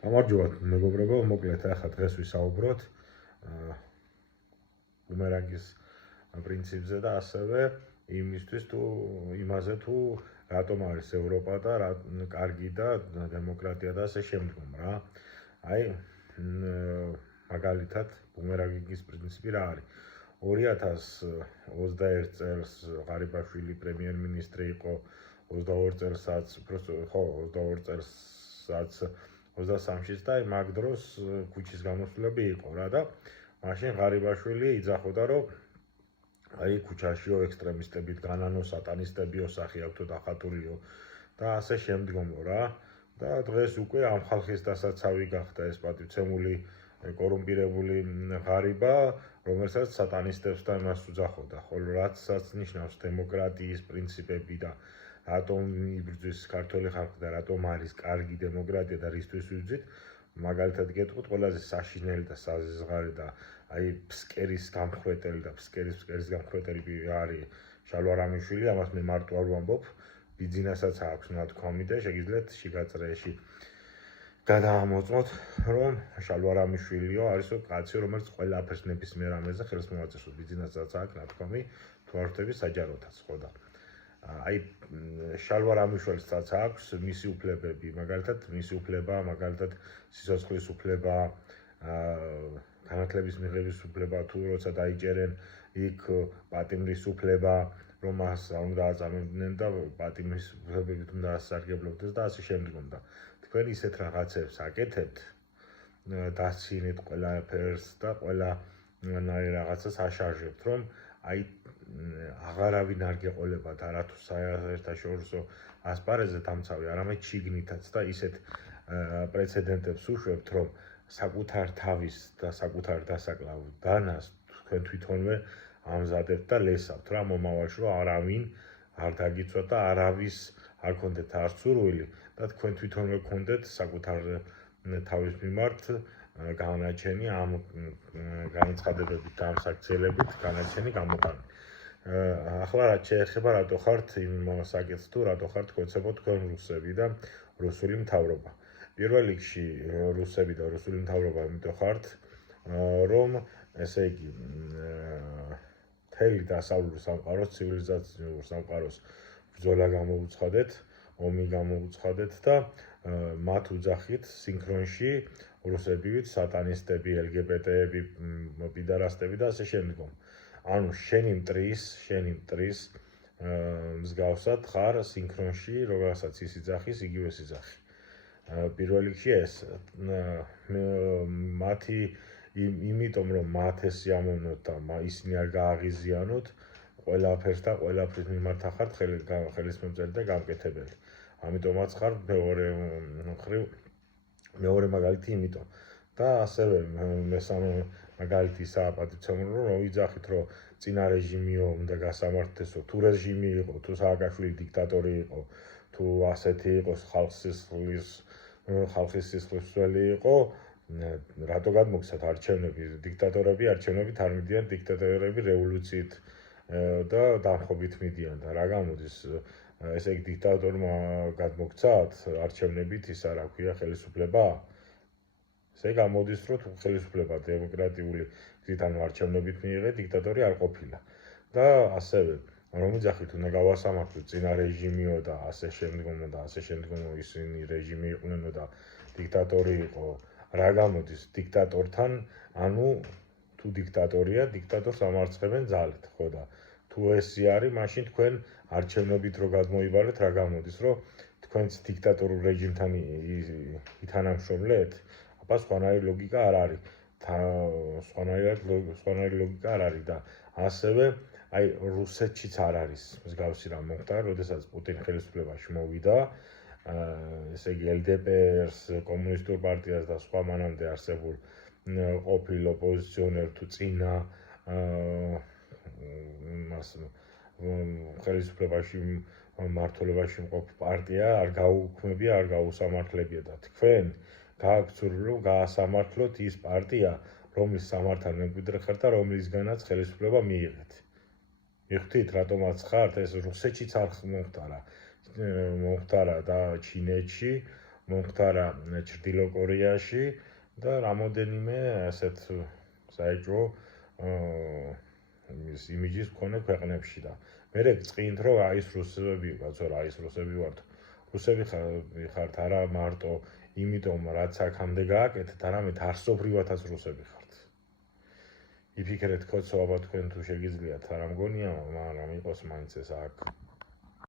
გამარჯობათ მეგობრებო, მოკლედ ახლა დღეს ვისაუბროთ ბუმერანგის პრინციპზე და ასევე იმაზე თუ რატომ არის ევროპა და კარგი და დემოკრატია და ასე შემდგომ რა. მაგალითად ბუმერანგის პრინციპი რა არის? 2021 წელს ღარიბაშვილი პრემიერ-მინისტრი იყო, 22 წელსაც, ხო, 22 წელსაც 23-ში და მაგ დროს ქუჩის გამოსვლები იყო რა და მაშინ ღარიბაშვილი იძახოდა რომ ქუჩაშიო ექსტრემისტებით განანო სატანისტებიო სახე აქვთო დახატულიო და ასე შემდგომო რა და დღეს უკვე ამ ხალხის დასაცავი გახდა ეს პატივცემული კორუმპირებული ღარიბა, რომელსაც სატანისტებსთან მას უძახოდა, ხოლო რაცაც ნიშნავს დემოკრატიის პრინციპები და რატომ იბრძვის ქართველი ხალხი და რატომ არის კარგი დემოკრატია და რისთვის ვიბრძვით, მაგალითად გეტყვით, ყველაზე საშინელი და საზღარი და ფსკერის გამხვრეტელი და ფსკერის გამხვრეტელი არის შალვა რამიშვილი, ამას მე მარტო არ ვამბობ, ბიძინასაც აქვს ნათქვამი და შეგიძლიათ შიგაწრეში გადაამოწმოთ, რომ შალვა რამიშვილიო არისო კაცი, რომელიც ყველაფერს ნებისმიერ რამეზე ხელს მოაწესს, ბიძინასაც აქვს ნათქვამი, თუ არ ვთქვი საჯაროთაც, ხო და შალვა რამიშვილსაც აქვს მისი უფლებები, მაგალითად მისი უფლება, მაგალითად სიცოცხლის უფლება, განათლების მიღების უფლება, თუ როცა დაიჭერენ იქ პატიმრის უფლება, რომ მას უნდა აწამებდნენ და პატიმრის უფლებებით უნდა ასარგებლობდეს და ასე შემდგომ და თქვენ ისეთ რაღაცებს აკეთებთ, დასცინეთ ყველაფერს და ყველანაირ რაღაცას აშარჟებთ, რომ აღარავინ არ გეყოლებათ არათუ საერთაშორისო ასპარეზზე დამცავი, არამედ შიგნითაც და ისეთ პრეცედენტებს უშვებთ, რომ საკუთარ თავის და საკუთარ დასაკლავ დანას თქვენ თვითონვე ამზადებთ და ლესავთ რა მომავალში, რომ არავინ არ დაგიცვათ და არავის არ გქონდეთ არც სურვილი და თქვენ თვითონვე გქონდეთ საკუთარ თავის მიმართ განაჩენი ამ განაცხადებებით და ამ საქციელებით განაჩენი გამოყენება. ახლა რაც შეეხება რატო ხართ იმ საკითხს თუ რატო ხართ გოცებოთ თქვენ რუსები და რუსული მთავრობა. პირველ რიგში რუსები და რუსული მთავრობა იმიტომ ხართ, რომ ესე იგი მთელი დასავლური სამყაროს ცივილიზაციურ სამყაროს ბრძოლა გამოუცხადეთ, ომი გამოუცხადეთ და მათ უძახით სინქრონში რუსებივით სატანისტები, LGBT-ები, პიდარასტები და ასე შემდგომ. ანუ შენი მტრის მსგავსად ხარ სინქრონში, რომელსაც ის იძახის, იგივე სიძახი. პირველ რიგში ეს მათი იმიტომ რომ მათ ეს სიამოვნოთ და ისინი არ გააღიზიანოთ, ყველაფერს და ყველაფრის მიმართ ხართ ხელისმომწერი და გამკეთებელი. ამიტომაც ხარ მეორე მაგალითი იმიტომ. და ასევე მესამე მაგალითი ისაა პატივცემული, რომ იძახით, რომ წინა რეჟიმიო უნდა გასამართლესო, თუ რეჟიმი იყო, თუ სააკაშვილი დიქტატორი იყო, თუ ასეთი იყოს ხალხის სისხლისმცველი იყო, რატო გადმოგცათ არჩევნები, დიქტატორები არჩევნებით არ მიდიან, დიქტატორები რევოლუციით და დამხობით მიდიან და რა გამოდის, ესე იგი დიქტატორმა გადმოგცათ არჩევნებით ის რა ქვია ხელისუფლება? ესე გამოდის, რომ ხელისუფლება დემოკრატიული გზით ან არჩევნებით მიიღე, დიქტატორი არ ყოფილა. და ასევე რომ იძახით, უნდა გავასამართლოთ წინა რეჟიმიო და ასე შემდგომო ისინი რეჟიმი იყვნენ და დიქტატორი იყო. რა გამოდის დიქტატორთან, ანუ თუ დიქტატორია, დიქტატორს ამარცხებენ ძალით, ხო და თუ ესი არის, მაშინ თქვენ არჩევნებით რო გადმოიბარეთ, რა გამოდის, რომ თქვენც დიქტატორულ რეჟიმთან ითანამშრომლეთ? აბა სხვანაირი ლოგიკა არ არის. სხვანაირი ლოგიკა არ არის და ასევე რუსეთშიც არ არის მსგავსი რამ მოხდა, როდესაც პუტინი ხელისუფლებაში მოვიდა, ესე იგი LDP-ს, კომუნისტურ პარტიას და სხვა მანამდე არსებულ ყოფილ ოპოზიციონერ თუ წინა ხელისუფლებაში მმართველობაში მყოფ პარტია არ გაუქმებია, არ გაუსამართლებია და თქვენ გააქვთ სურვილი, რომ გაასამართლოთ ის პარტია, რომლის სამართალ მემკვიდრე ხართ და რომლისგანაც ხელისუფლება მიიღეთ. მიხვდით, რატომაც ხართ, ეს რუსეთშიც არ მომხდარა და ჩინეთში მომხდარა ჩრდილო კორეაში და რამოდენიმე ასეთ საეჭვო იმიჯის მქონე ქვეყნებში და მე გწყინთ რომ აი ეს რუსები კაცო რა ის რუსები ვართ რუსები ხართ არა მარტო იმიტომ რაც აქამდე გააკეთეთ არამედ არსობრივადაც რუსები ხართ იფიქრეთ კაცო აბა თქვენ თუ შეგიძლიათ არ ამგონია მაგრამ იყოს მაინც ეს აქ